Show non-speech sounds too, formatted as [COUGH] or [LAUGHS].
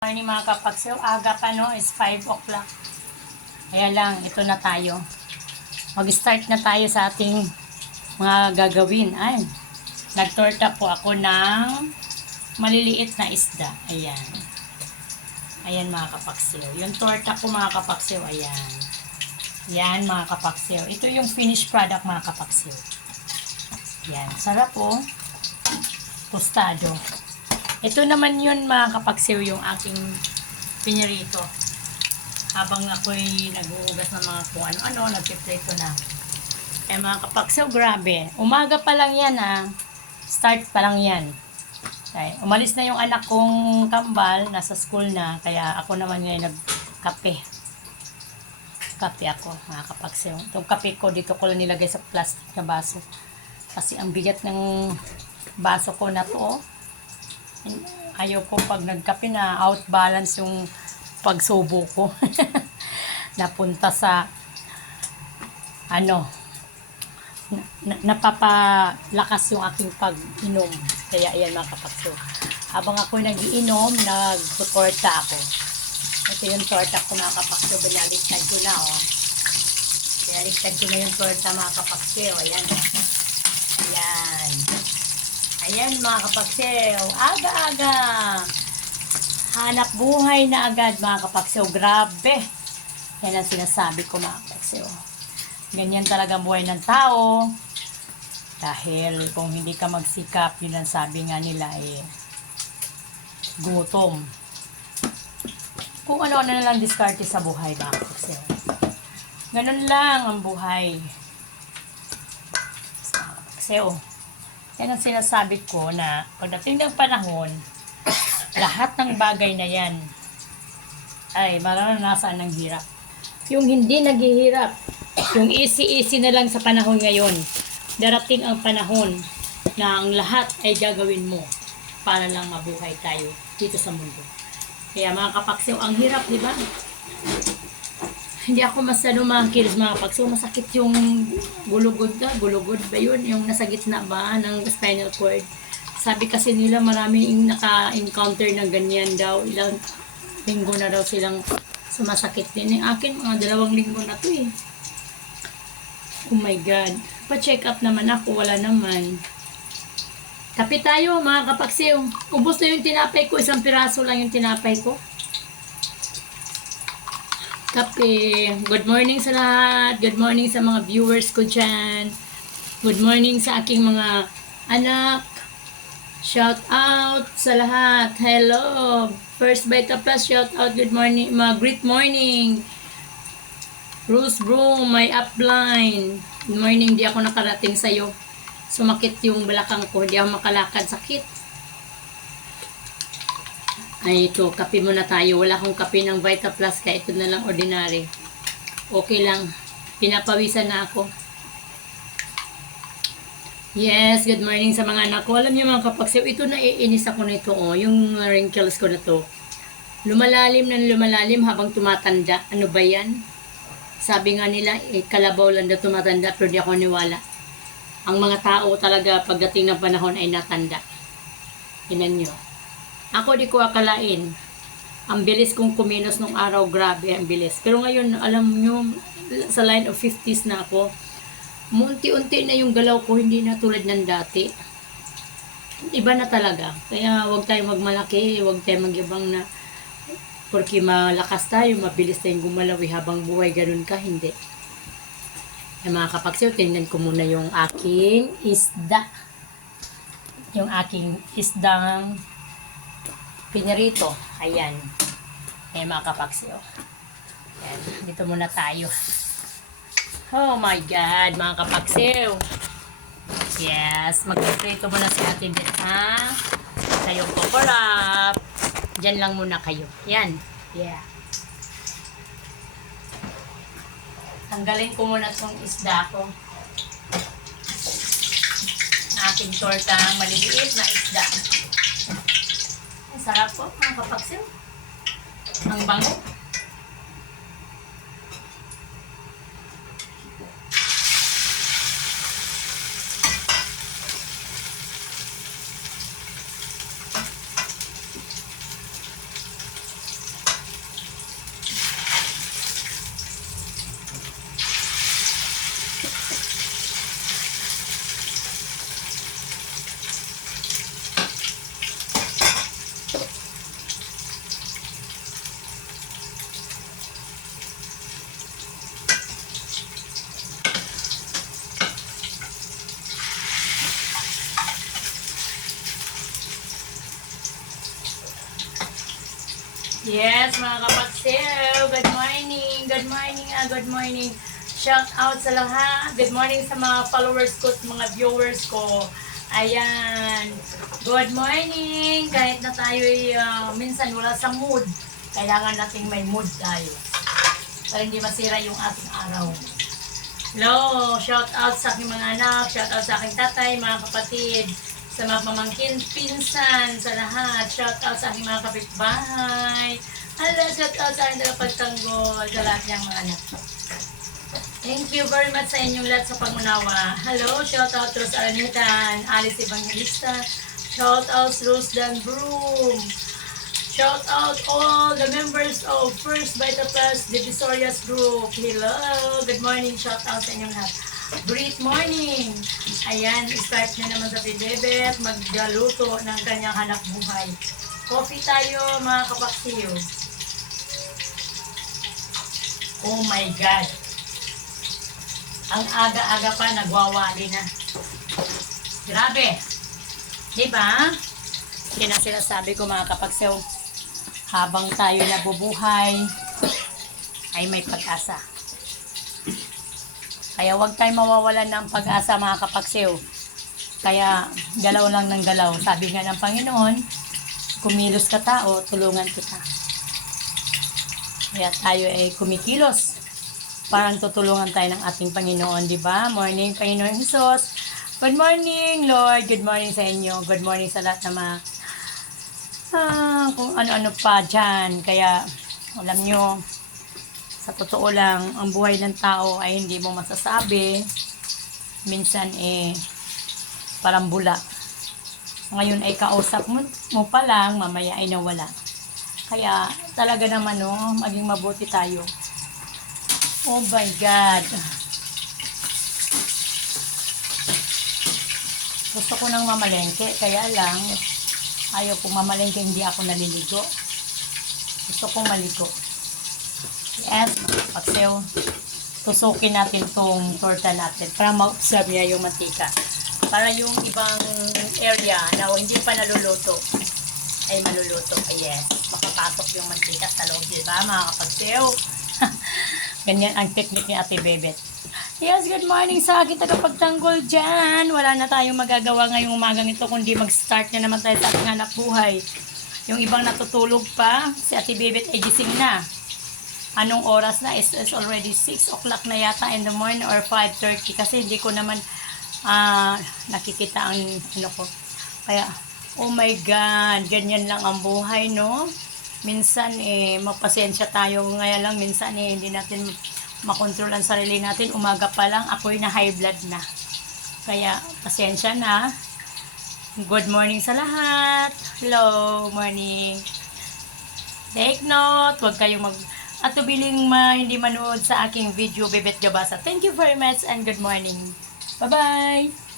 morning mga kapagsiw. Aga pa no, is 5 o'clock. Kaya lang, ito na tayo. Mag-start na tayo sa ating mga gagawin. Ay, nagtorta po ako ng maliliit na isda. Ayan. Ayan mga kapagsiw. Yung torta ko mga kapagsiw, ayan. Yan mga kapagsiw. Ito yung finished product mga kapagsiw. Yan. Sarap po. Tostado. Ito naman yun mga kapagsiw yung aking pinirito. Habang ako'y nag-uugas ng mga kung ano-ano, nagpiprito na. Eh mga kapagsiw, grabe. Umaga pa lang yan ah. Start pa lang yan. Ay, umalis na yung anak kong kambal, nasa school na, kaya ako naman ngayon nagkape. Kape ako, mga kapagsiw. Itong kape ko, dito ko lang nilagay sa plastic na baso. Kasi ang bigat ng baso ko na to, oh ayaw ko pag nagkape na outbalance yung pagsubo ko. [LAUGHS] Napunta sa ano na, na, napapalakas yung aking pag-inom. Kaya ayan mga kapatso. Habang ako nagiinom, nagtutorta ako. Ito yung torta ko mga kapatso. Binaliktad ko na oh. Binaliktad ko na yung torta mga kapatso. Ayan oh. Ayan. Mga kapagsew, aga-aga. Hanap buhay na agad mga kapagsew. Grabe. Yan ang sinasabi ko mga kapagsew. Ganyan talaga buhay ng tao. Dahil kung hindi ka magsikap, yun ang sabi nga nila eh, gutom. Kung ano-ano na lang diskarte sa buhay mga kapagsew. Ganun lang ang buhay. Mga kapagsew. Yan ang sinasabi ko na pagdating ng panahon, lahat ng bagay na yan ay mararanasan ng hirap. Yung hindi naghihirap, yung easy-easy na lang sa panahon ngayon, darating ang panahon na ang lahat ay gagawin mo para lang mabuhay tayo dito sa mundo. Kaya mga kapaksew, ang hirap, di ba? Hindi ako masyado makakilos mga kapagso. Masakit yung gulugod ka. Gulugod ba yun? Yung nasa gitna ba ng spinal cord? Sabi kasi nila maraming naka-encounter ng ganyan daw. Ilang linggo na daw silang sumasakit din. Yung akin, mga dalawang linggo na to eh. Oh my God. Pa-check up naman ako. Wala naman. Kape tayo mga kapagsiw. Ubus na yung tinapay ko. Isang piraso lang yung tinapay ko. Kape. Good morning sa lahat. Good morning sa mga viewers ko dyan. Good morning sa aking mga anak. Shout out sa lahat. Hello. First Beta Plus, shout out. Good morning. Mga great morning. Rose Broom, my upline. Good morning. Di ako nakarating sa'yo. Sumakit yung balakang ko. Di ako makalakad. Sakit. Ay, ito, kape muna tayo. Wala akong kape ng Vita Plus, kaya ito na lang ordinary. Okay lang. Pinapawisan na ako. Yes, good morning sa mga anak ko. Alam niyo mga kapagsiw, ito na iinis ako nito, oh, yung wrinkles ko na to. Lumalalim na lumalalim habang tumatanda. Ano ba yan? Sabi nga nila, eh, kalabaw lang daw tumatanda, pero di ako niwala. Ang mga tao talaga pagdating ng panahon ay natanda. Inan nyo. Ako di ko akalain. Ang bilis kong kuminos nung araw, grabe ang bilis. Pero ngayon, alam nyo, sa line of 50s na ako, munti-unti na yung galaw ko, hindi na tulad ng dati. Iba na talaga. Kaya huwag tayong magmalaki, huwag tayong magyabang na porque malakas tayo, mabilis tayong gumalaw eh, habang buhay, ganun ka, hindi. Ay, mga kapagsiw, tingnan ko muna yung aking isda. Yung aking isdang pinirito. Ayan. Ayan mga kapaksiyo. Ayan. Dito muna tayo. Oh my God, mga kapaksiyo. Yes, magpiprito muna si Ate Beth, ha? Kayong kukurap. Diyan lang muna kayo. Yan. Yeah. Tanggalin ko muna itong isda ko. Aking tortang maliliit na isda. Sarap po, mga kapaksil. Ang bango. Yes, mga kapatsew. Good morning. Good morning. Ah, good morning. Shout out sa lahat. Good morning sa mga followers ko at mga viewers ko. Ayan. Good morning. Kahit na tayo minsan wala sa mood, kailangan nating may mood tayo. Para hindi masira yung ating araw. Hello, shout out sa aking mga anak, shout out sa aking tatay, mga kapatid, sa mga pamangkin, pinsan, sa lahat. Shout out sa aking mga kapitbahay. Hello, shout out sa aking tagapagtanggol, sa lahat ng mga anak. Thank you very much sa inyong lahat sa pangunawa. Hello, shout out Rose Aranitan, Alice Evangelista, shout out Rose Dan Broom, shout out all the members of First Vita Plus Divisorias Group. Hello, good morning, shout out sa inyong lahat. Great morning! Ayan, start na naman sa Bebet, magluto ng kanyang hanap buhay. Coffee tayo mga kapaksiyo. Oh my God! Ang aga-aga pa, nagwawali na. Grabe! Di ba? Yan ang sinasabi ko mga kapagsew. Habang tayo nabubuhay, ay may pag-asa. Kaya huwag tayo mawawalan ng pag-asa mga kapagsew. Kaya galaw lang ng galaw. Sabi nga ng Panginoon, kumilos ka tao, tulungan kita. Kaya tayo ay kumikilos parang tutulungan tayo ng ating Panginoon, di ba? Morning, Panginoon Jesus. Good morning, Lord. Good morning sa inyo. Good morning sa lahat ng mga ah, kung ano-ano pa dyan. Kaya, alam nyo, sa totoo lang, ang buhay ng tao ay hindi mo masasabi. Minsan, eh, parang bula. Ngayon ay kausap mo, mo pa lang, mamaya ay nawala. Kaya, talaga naman, no, maging mabuti tayo. Oh my God. Gusto ko nang mamalengke, kaya lang, ayaw kong mamalengke, hindi ako naliligo. Gusto kong maligo. Yes, pagsew, tusukin natin tong torta natin para ma-observe niya yung mantika. Para yung ibang area na hindi pa naluluto, ay maluluto. Ay, yes, makapasok yung mantika sa loob, di ba mga kapagsew? [LAUGHS] Ganyan ang technique ni Ate Bebet. Yes, good morning sa aking tagapagtanggol dyan. Wala na tayong magagawa ngayong umagang ito kundi mag-start na naman tayo sa ating anak buhay. Yung ibang natutulog pa, si Ate Bebet ay gising na. Anong oras na? It's, it's already 6 o'clock na yata in the morning or 5.30 kasi hindi ko naman ah, nakikita ang ano ko. Kaya, oh my God, ganyan lang ang buhay, no? minsan eh mapasensya tayo. Ngayon lang minsan eh hindi natin makontrol ang sarili natin. Umaga pa lang ako'y na high blood na. Kaya pasensya na. Good morning sa lahat. Hello morning. Take note huwag kayong mag at tubiling ma, hindi manood sa aking video Bebet Gabasa. Thank you very much and good morning. Bye bye